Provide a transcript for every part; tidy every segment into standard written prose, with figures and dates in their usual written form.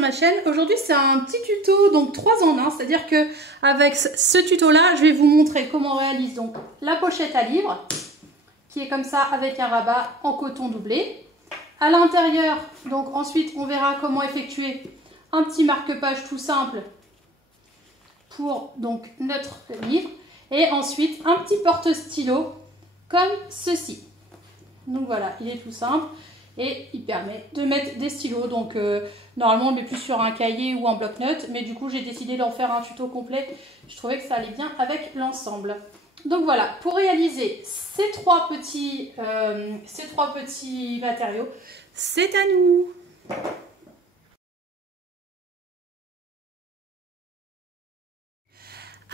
ma chaîne. Aujourd'hui c'est un petit tuto, donc 3 en 1, c'est-à-dire que avec ce tuto là je vais vous montrer comment on réalise donc la pochette à livre qui est comme ça avec un rabat en coton doublé. À l'intérieur, donc ensuite on verra comment effectuer un petit marque-page tout simple pour donc notre livre et ensuite un petit porte-stylo comme ceci. Donc voilà, il est tout simple. Et il permet de mettre des stylos, donc normalement on le met plus sur un cahier ou un bloc-notes, mais du coup j'ai décidé d'en faire un tuto complet, je trouvais que ça allait bien avec l'ensemble. Donc voilà, pour réaliser ces trois petits matériaux, c'est à nous.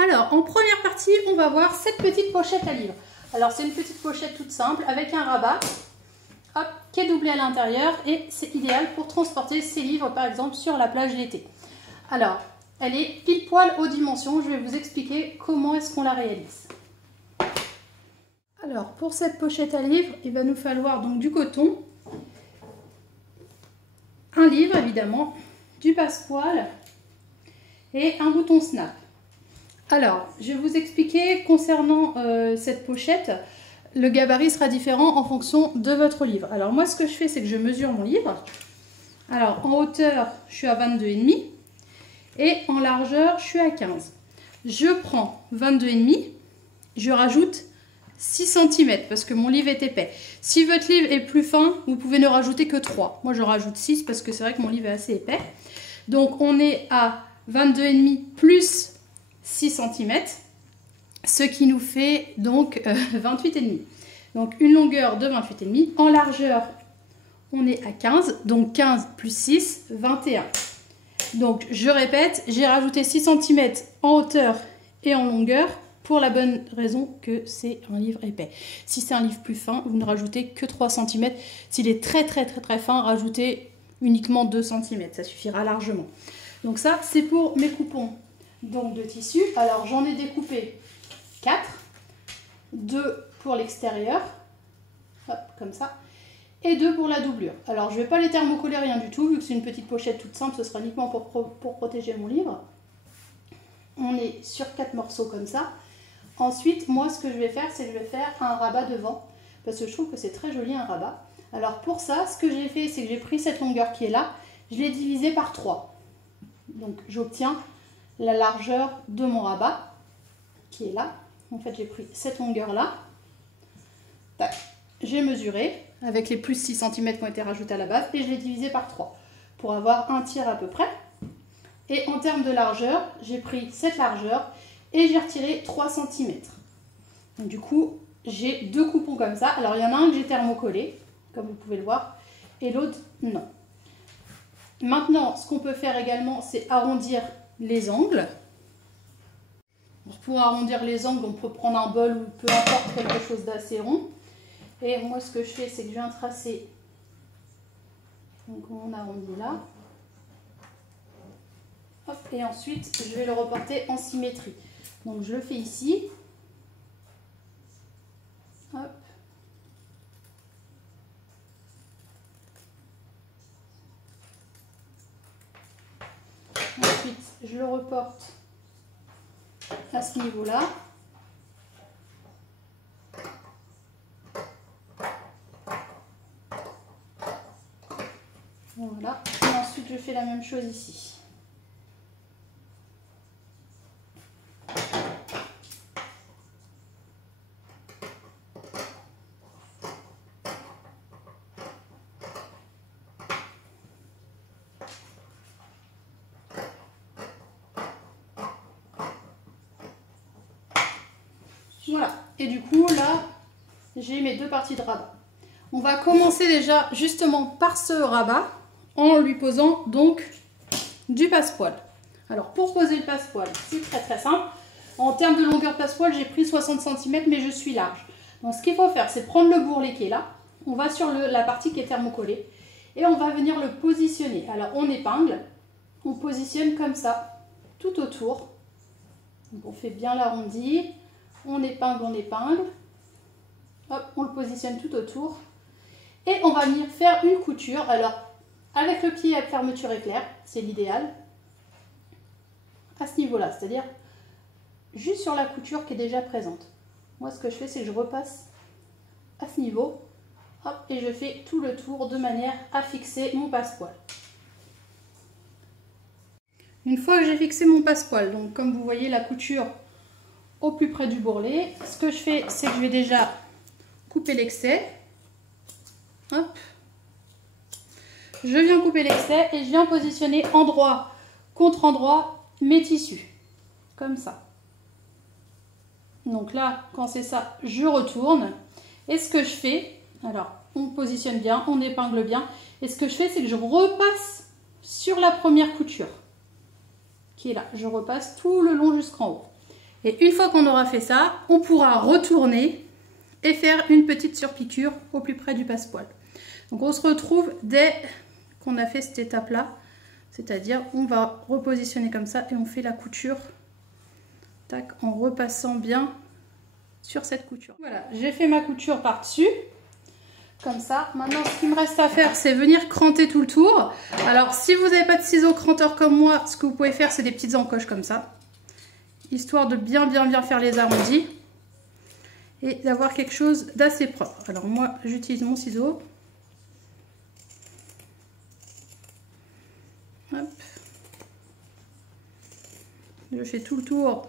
Alors en première partie, on va voir cette petite pochette à livre. Alors c'est une petite pochette toute simple avec un rabat. Hop, qui est doublé à l'intérieur et c'est idéal pour transporter ses livres par exemple sur la plage l'été. Alors, elle est pile poil aux dimensions, je vais vous expliquer comment est-ce qu'on la réalise. Alors, pour cette pochette à livre, il va nous falloir donc du coton, un livre évidemment, du passepoil et un bouton snap. Alors, je vais vous expliquer concernant cette pochette. Le gabarit sera différent en fonction de votre livre. Alors moi ce que je fais c'est que je mesure mon livre. Alors en hauteur je suis à 22,5 et en largeur je suis à 15. Je prends 22,5, je rajoute 6 cm parce que mon livre est épais. Si votre livre est plus fin, vous pouvez ne rajouter que 3. Moi je rajoute 6 parce que c'est vrai que mon livre est assez épais. Donc on est à 22,5 plus 6 cm. Ce qui nous fait donc 28,5. Donc une longueur de 28,5. En largeur, on est à 15. Donc 15 plus 6, 21. Donc je répète, j'ai rajouté 6 cm en hauteur et en longueur pour la bonne raison que c'est un livre épais. Si c'est un livre plus fin, vous ne rajoutez que 3 cm. S'il est très fin, rajoutez uniquement 2 cm. Ça suffira largement. Donc ça, c'est pour mes coupons donc de tissu. Alors j'en ai découpé 4, 2 pour l'extérieur, comme ça, et 2 pour la doublure. Alors je ne vais pas les thermocoller, rien du tout, vu que c'est une petite pochette toute simple, ce sera uniquement pour protéger mon livre. On est sur 4 morceaux comme ça. Ensuite, moi ce que je vais faire, c'est que je vais faire un rabat devant, parce que je trouve que c'est très joli un rabat. Alors pour ça, ce que j'ai fait, c'est que j'ai pris cette longueur qui est là, je l'ai divisée par 3. Donc j'obtiens la largeur de mon rabat, qui est là. En fait, j'ai pris cette longueur-là. J'ai mesuré avec les plus 6 cm qui ont été rajoutés à la base et je l'ai divisé par 3 pour avoir un tiers à peu près. Et en termes de largeur, j'ai pris cette largeur et j'ai retiré 3 cm. Donc, du coup, j'ai 2 coupons comme ça. Alors, il y en a un que j'ai thermocollé, comme vous pouvez le voir, et l'autre, non. Maintenant, ce qu'on peut faire également, c'est arrondir les angles. Pour arrondir les angles, on peut prendre un bol ou peu importe quelque chose d'assez rond. Et moi, ce que je fais, c'est que je viens tracer donc mon arrondi là. Hop, et ensuite, je vais le reporter en symétrie. Donc, je le fais ici. Hop. Ensuite, je le reporte à ce niveau-là. Voilà. Et ensuite, je fais la même chose ici. Voilà, et du coup là j'ai mes 2 parties de rabat. On va commencer déjà justement par ce rabat en lui posant donc du passepoil. Alors pour poser le passepoil, c'est très simple. En termes de longueur de passepoil, j'ai pris 60 cm mais je suis large. Donc ce qu'il faut faire, c'est prendre le bourrelet qui est là, on va sur la partie qui est thermocollée et on va venir le positionner. Alors on épingle, on positionne comme ça tout autour. Donc on fait bien l'arrondi. On épingle, hop, on le positionne tout autour et on va venir faire une couture. Alors avec le pli à fermeture éclair, c'est l'idéal, à ce niveau-là, c'est-à-dire juste sur la couture qui est déjà présente. Moi, ce que je fais, c'est que je repasse à ce niveau, hop, et je fais tout le tour de manière à fixer mon passepoil. Une fois que j'ai fixé mon passepoil, donc comme vous voyez la couture au plus près du bourrelet, ce que je fais, c'est que je vais déjà couper l'excès. Hop. Je viens couper l'excès et je viens positionner endroit contre endroit mes tissus, comme ça. Donc là, quand c'est ça, je retourne. Et ce que je fais, alors on positionne bien, on épingle bien. Et ce que je fais, c'est que je repasse sur la première couture, qui est là. Je repasse tout le long jusqu'en haut. Et une fois qu'on aura fait ça, on pourra retourner et faire une petite surpiqûre au plus près du passepoil. Donc on se retrouve dès qu'on a fait cette étape-là. C'est-à-dire, on va repositionner comme ça et on fait la couture, tac, en repassant bien sur cette couture. Voilà, j'ai fait ma couture par-dessus, comme ça. Maintenant, ce qu'il me reste à faire, c'est venir cranter tout le tour. Alors, si vous n'avez pas de ciseaux cranteurs comme moi, ce que vous pouvez faire, c'est des petites encoches comme ça, histoire de bien faire les arrondis et d'avoir quelque chose d'assez propre. Alors moi, j'utilise mon ciseau. Hop. Je fais tout le tour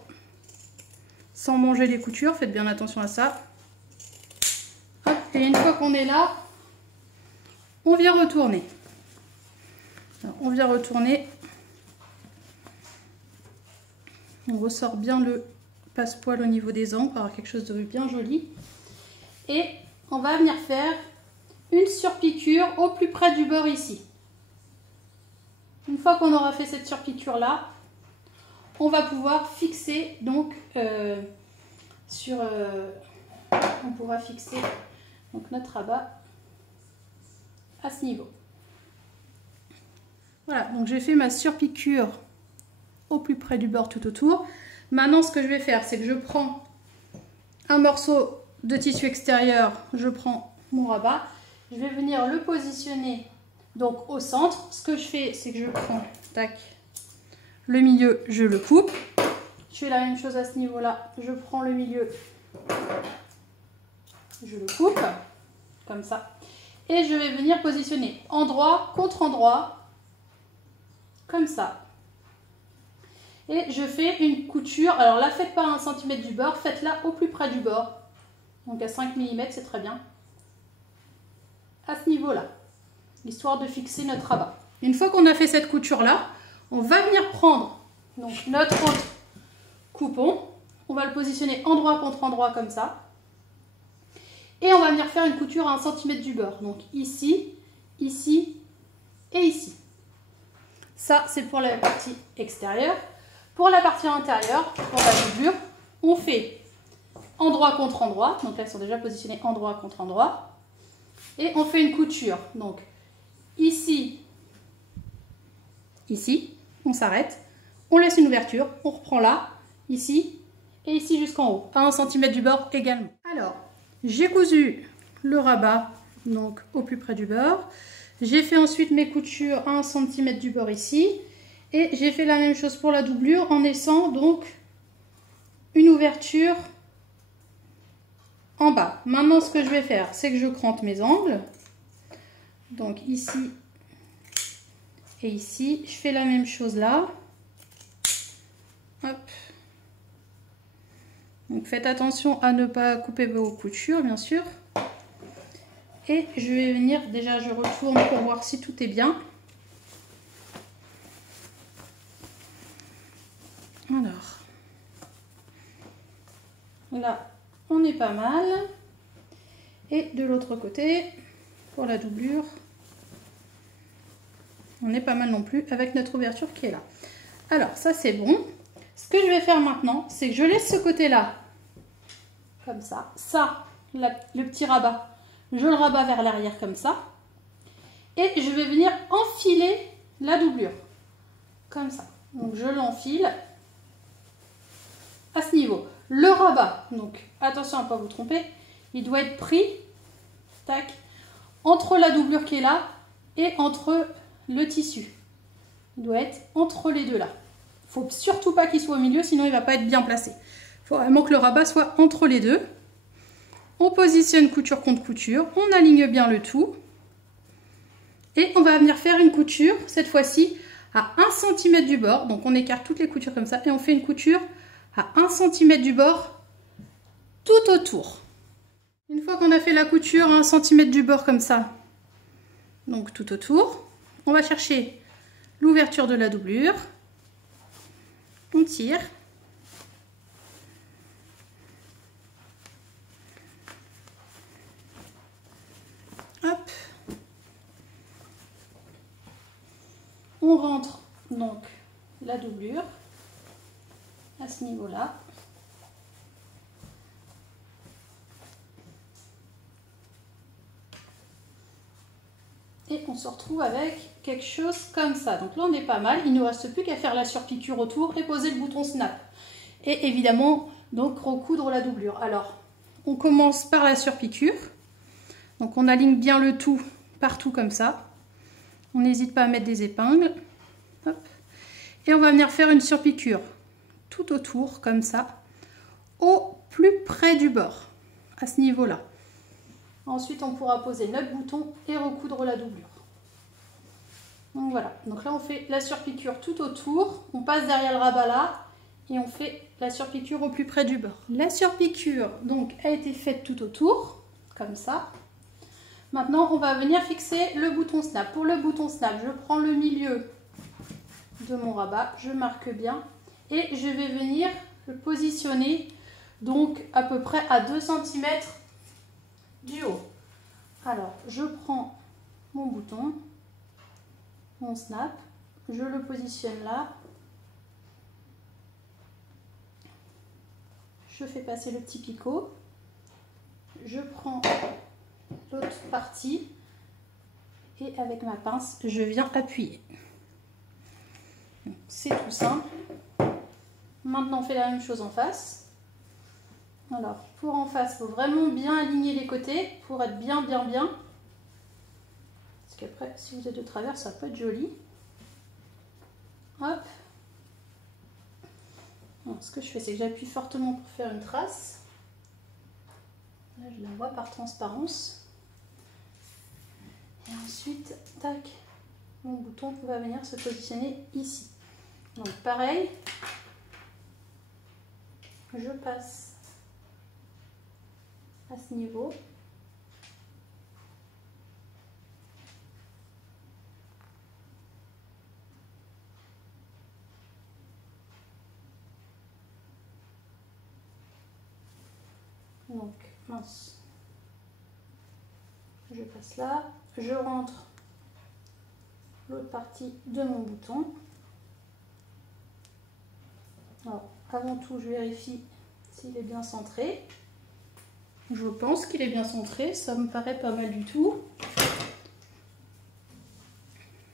sans manger les coutures, faites bien attention à ça. Hop. Et une fois qu'on est là, on vient retourner. Alors, on vient retourner. On ressort bien le passepoil au niveau des angles pour avoir quelque chose de bien joli. Et on va venir faire une surpiqûre au plus près du bord ici. Une fois qu'on aura fait cette surpiqûre là, on va pouvoir fixer donc on pourra fixer donc notre rabat à ce niveau. Voilà, donc j'ai fait ma surpiqûre au plus près du bord tout autour. Maintenant, ce que je vais faire, c'est que je prends un morceau de tissu extérieur, je prends mon rabat, je vais venir le positionner donc au centre. Ce que je fais, c'est que je prends tac, le milieu, je le coupe. Je fais la même chose à ce niveau-là, je prends le milieu, je le coupe, comme ça. Et je vais venir positionner endroit contre endroit, comme ça. Et je fais une couture, alors là faites pas à 1 cm du bord, faites-la au plus près du bord. Donc à 5 mm, c'est très bien. À ce niveau-là, histoire de fixer notre rabat. Une fois qu'on a fait cette couture-là, on va venir prendre donc, notre autre coupon. On va le positionner endroit contre endroit comme ça. Et on va venir faire une couture à 1 cm du bord. Donc ici, ici et ici. Ça, c'est pour la partie extérieure. Pour la partie intérieure, pour la doublure, on fait endroit contre endroit. Donc là, ils sont déjà positionnés endroit contre endroit. Et on fait une couture. Donc ici, ici, on s'arrête. On laisse une ouverture. On reprend là, ici et ici jusqu'en haut. À 1 cm du bord également. Alors, j'ai cousu le rabat donc au plus près du bord. J'ai fait ensuite mes coutures à 1 cm du bord ici. Et j'ai fait la même chose pour la doublure en laissant donc une ouverture en bas. Maintenant, ce que je vais faire, c'est que je crante mes angles. Donc ici et ici. Je fais la même chose là. Hop. Donc faites attention à ne pas couper vos coutures, bien sûr. Et je vais venir, déjà je retourne pour voir si tout est bien. Alors, là, on est pas mal. Et de l'autre côté, pour la doublure, on est pas mal non plus avec notre ouverture qui est là. Alors, ça c'est bon. Ce que je vais faire maintenant, c'est que je laisse ce côté-là, comme ça. Ça, le petit rabat, je le rabats vers l'arrière comme ça. Et je vais venir enfiler la doublure, comme ça. Donc, je l'enfile à ce niveau. Le rabat, donc attention à ne pas vous tromper, il doit être pris tac, entre la doublure qui est là et entre le tissu. Il doit être entre les deux là. Il ne faut surtout pas qu'il soit au milieu, sinon il ne va pas être bien placé. Il faut vraiment que le rabat soit entre les deux. On positionne couture contre couture, on aligne bien le tout. Et on va venir faire une couture, cette fois-ci, à 1 cm du bord. Donc on écarte toutes les coutures comme ça et on fait une couture à 1 cm du bord tout autour. Une fois qu'on a fait la couture à 1 cm du bord comme ça, donc tout autour, on va chercher l'ouverture de la doublure. On tire. Hop. On rentre donc la doublure à ce niveau-là. Et on se retrouve avec quelque chose comme ça. Donc là on est pas mal, il ne nous reste plus qu'à faire la surpiqûre autour et poser le bouton snap. Et évidemment donc recoudre la doublure. Alors on commence par la surpiqûre. Donc on aligne bien le tout partout comme ça. On n'hésite pas à mettre des épingles. Hop. Et on va venir faire une surpiqûre tout autour comme ça, au plus près du bord, à ce niveau-là. Ensuite, on pourra poser notre bouton et recoudre la doublure. Donc voilà, donc là on fait la surpiqûre tout autour, on passe derrière le rabat là et on fait la surpiqûre au plus près du bord. La surpiqûre donc a été faite tout autour, comme ça. Maintenant, on va venir fixer le bouton snap. Pour le bouton snap, je prends le milieu de mon rabat, je marque bien et je vais venir le positionner donc à peu près à 2 cm du haut. Alors, je prends mon bouton, mon snap, je le positionne là. Je fais passer le petit picot. Je prends l'autre partie et avec ma pince, je viens appuyer. C'est tout simple. Maintenant, on fait la même chose en face. Alors, pour en face, il faut vraiment bien aligner les côtés pour être bien. Parce qu'après, si vous êtes de travers, ça peut être joli. Hop. Alors, ce que je fais, c'est que j'appuie fortement pour faire une trace. Là, je la vois par transparence. Et ensuite, tac, mon bouton va venir se positionner ici. Donc, pareil, je passe à ce niveau. Donc, mince. Je passe là, je rentre l'autre partie de mon bouton. Alors, avant tout, je vérifie s'il est bien centré. Je pense qu'il est bien centré, ça me paraît pas mal du tout.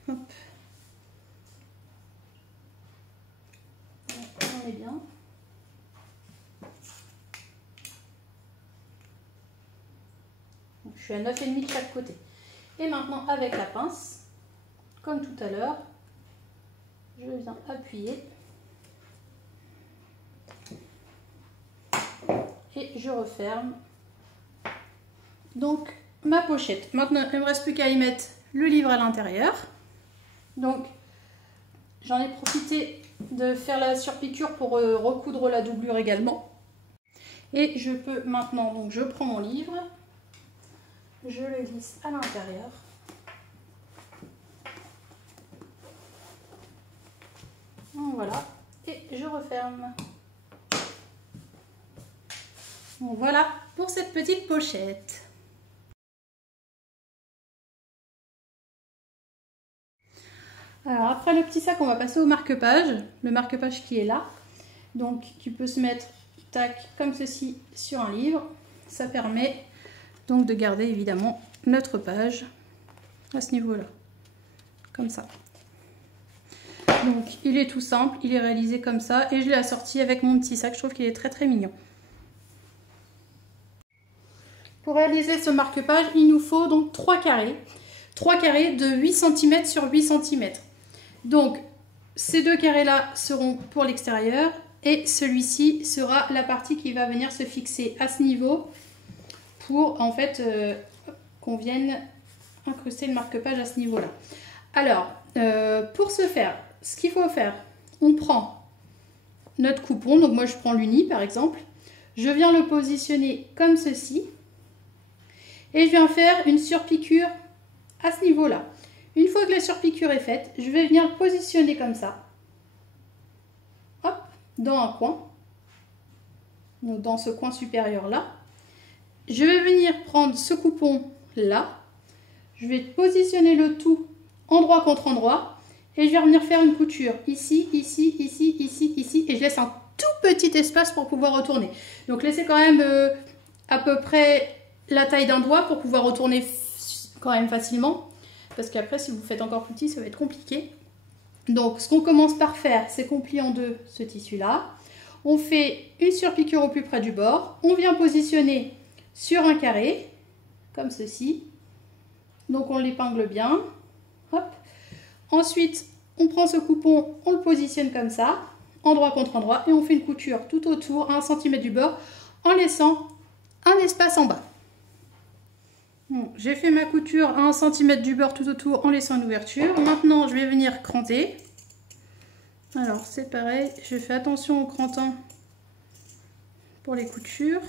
Hop. On est bien. Donc, je suis à 9,5 de chaque côté. Et maintenant, avec la pince, comme tout à l'heure, je viens appuyer. Et je referme donc ma pochette. Maintenant, il ne me reste plus qu'à y mettre le livre à l'intérieur. Donc, j'en ai profité de faire la surpiqûre pour recoudre la doublure également. Et je peux maintenant, donc je prends mon livre, je le glisse à l'intérieur. Voilà, et je referme. Donc voilà pour cette petite pochette. Alors après le petit sac, on va passer au marque-page, le marque-page qui est là. Donc qui peut se mettre tac comme ceci sur un livre. Ça permet donc de garder évidemment notre page à ce niveau-là, comme ça. Donc il est tout simple, il est réalisé comme ça et je l'ai assorti avec mon petit sac. Je trouve qu'il est très très mignon. Pour réaliser ce marque-page, il nous faut donc 3 carrés. 3 carrés de 8 cm sur 8 cm. Donc, ces 2 carrés-là seront pour l'extérieur et celui-ci sera la partie qui va venir se fixer à ce niveau pour en fait qu'on vienne incruster le marque-page à ce niveau-là. Alors, pour ce faire, ce qu'il faut faire, on prend notre coupon, donc moi je prends l'uni par exemple, je viens le positionner comme ceci et je viens faire une surpiqûre à ce niveau-là. Une fois que la surpiqûre est faite, je vais venir le positionner comme ça, hop, dans un coin, donc dans ce coin supérieur là. Je vais venir prendre ce coupon là, je vais positionner le tout endroit contre endroit et je vais venir faire une couture ici, ici, ici, ici, ici et je laisse un tout petit espace pour pouvoir retourner. Donc laissez quand même à peu près la taille d'un doigt pour pouvoir retourner quand même facilement. Parce qu'après, si vous faites encore plus petit, ça va être compliqué. Donc, ce qu'on commence par faire, c'est qu'on plie en deux ce tissu-là. On fait une surpiqûre au plus près du bord. On vient positionner sur un carré, comme ceci. Donc, on l'épingle bien. Hop. Ensuite, on prend ce coupon, on le positionne comme ça, endroit contre endroit, et on fait une couture tout autour, à 1 cm du bord, en laissant un espace en bas. Bon, j'ai fait ma couture à 1 cm du bord tout autour en laissant une ouverture. Maintenant, je vais venir cranter. Alors, c'est pareil, je fais attention au crantant pour les coutures.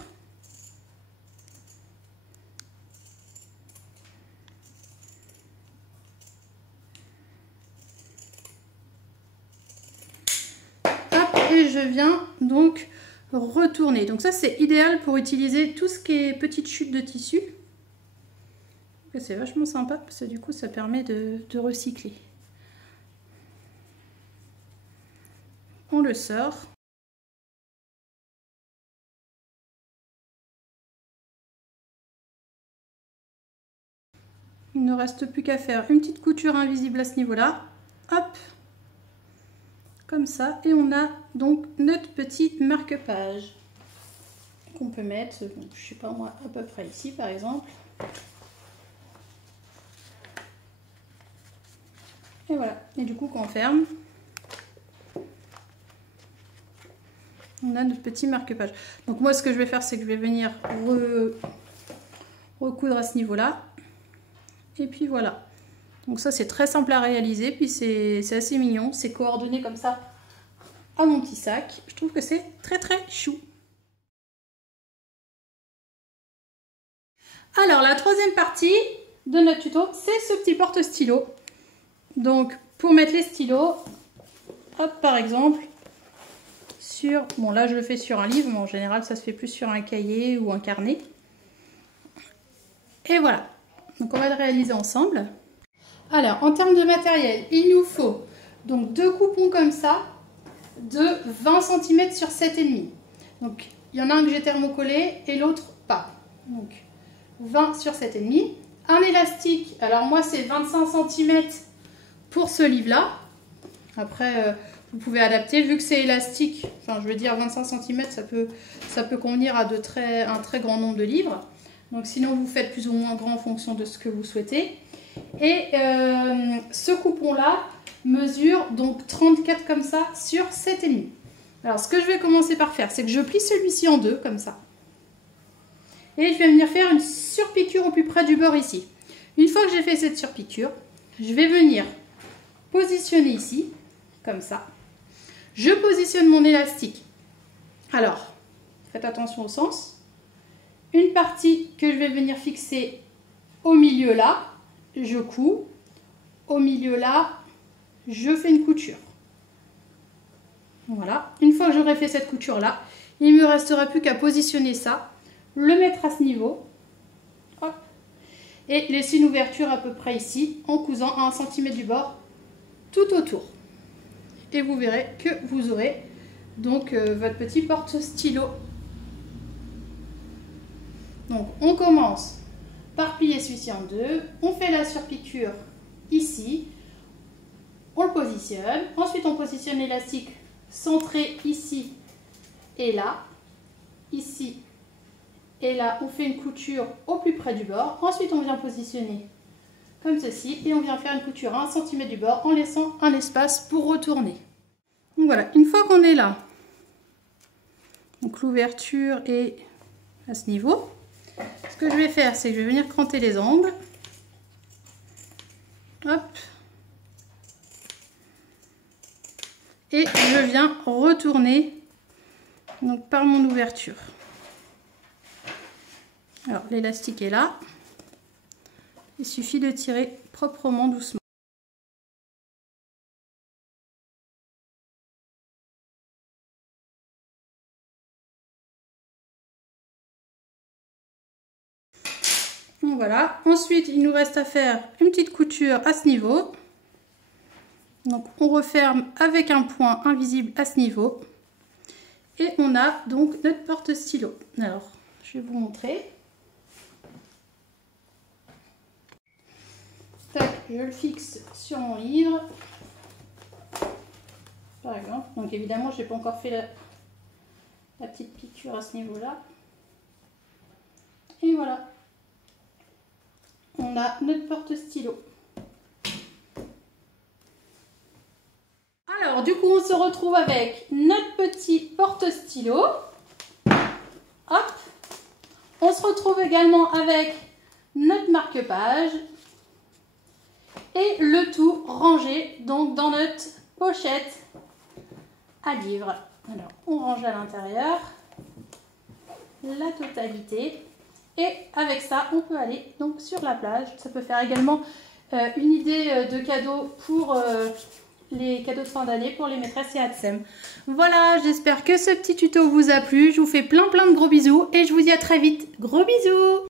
Hop, et je viens donc retourner. Donc ça, c'est idéal pour utiliser tout ce qui est petite chute de tissu. C'est vachement sympa parce que du coup ça permet de recycler. On le sort. Il ne reste plus qu'à faire une petite couture invisible à ce niveau-là. Hop, comme ça. Et on a donc notre petit marque-page qu'on peut mettre, je sais pas moi, à peu près ici par exemple. Et voilà, et du coup quand on ferme, on a notre petit marque-page. Donc moi ce que je vais faire, c'est que je vais venir recoudre à ce niveau-là. Et puis voilà. Donc ça c'est très simple à réaliser, puis c'est assez mignon, c'est coordonné comme ça à mon petit sac. Je trouve que c'est très très chou. Alors la troisième partie de notre tuto, c'est ce petit porte-stylo. Donc, pour mettre les stylos, hop, par exemple, sur... Bon, là, je le fais sur un livre, mais en général, ça se fait plus sur un cahier ou un carnet. Et voilà. Donc, on va le réaliser ensemble. Alors, en termes de matériel, il nous faut donc 2 coupons comme ça, de 20 cm sur 7,5. Donc, il y en a un que j'ai thermocollé et l'autre pas. Donc, 20 sur 7,5. Un élastique, alors moi, c'est 25 cm pour ce livre-là. Après, vous pouvez adapter. Vu que c'est élastique, enfin je veux dire 25 cm, ça peut convenir à un très grand nombre de livres. Donc sinon, vous faites plus ou moins grand en fonction de ce que vous souhaitez. Et ce coupon-là mesure donc 34 comme ça sur 7,5. Alors ce que je vais commencer par faire, c'est que je plie celui-ci en deux, comme ça. Et je vais venir faire une surpiqûre au plus près du bord ici. Une fois que j'ai fait cette surpiqûre, je vais venir positionner ici, comme ça. Je positionne mon élastique. Alors, faites attention au sens. Une partie que je vais venir fixer au milieu là, je couds. Au milieu là, je fais une couture. Voilà. Une fois que j'aurai fait cette couture là, il ne me restera plus qu'à positionner ça, le mettre à ce niveau. Hop. Et laisser une ouverture à peu près ici, en cousant à 1 cm du bord, tout autour. Et vous verrez que vous aurez donc votre petit porte-stylo. Donc on commence par plier celui-ci en deux, on fait la surpiqûre ici, on le positionne, ensuite on positionne l'élastique centré ici et là, ici et là, on fait une couture au plus près du bord, ensuite on vient positionner comme ceci, et on vient faire une couture à 1 cm du bord en laissant un espace pour retourner. Donc voilà, une fois qu'on est là, donc l'ouverture est à ce niveau, ce que je vais faire, c'est que je vais venir cranter les angles. Hop. Et je viens retourner donc par mon ouverture. Alors l'élastique est là. Il suffit de tirer proprement, doucement. Donc voilà. Ensuite, il nous reste à faire une petite couture à ce niveau. Donc on referme avec un point invisible à ce niveau. Et on a donc notre porte-stylo. Alors, je vais vous montrer. Tac, je le fixe sur mon livre. Par exemple. Donc évidemment, je n'ai pas encore fait la petite piqûre à ce niveau-là. Et voilà. On a notre porte-stylo. Alors, du coup, on se retrouve avec notre petit porte-stylo. Hop. On se retrouve également avec notre marque-page. Et le tout rangé donc dans notre pochette à livres. Alors, on range à l'intérieur la totalité. Et avec ça, on peut aller donc sur la plage. Ça peut faire également une idée de cadeau pour les cadeaux de fin d'année pour les maîtresses et ATSEM. Voilà, j'espère que ce petit tuto vous a plu. Je vous fais plein de gros bisous et je vous dis à très vite. Gros bisous!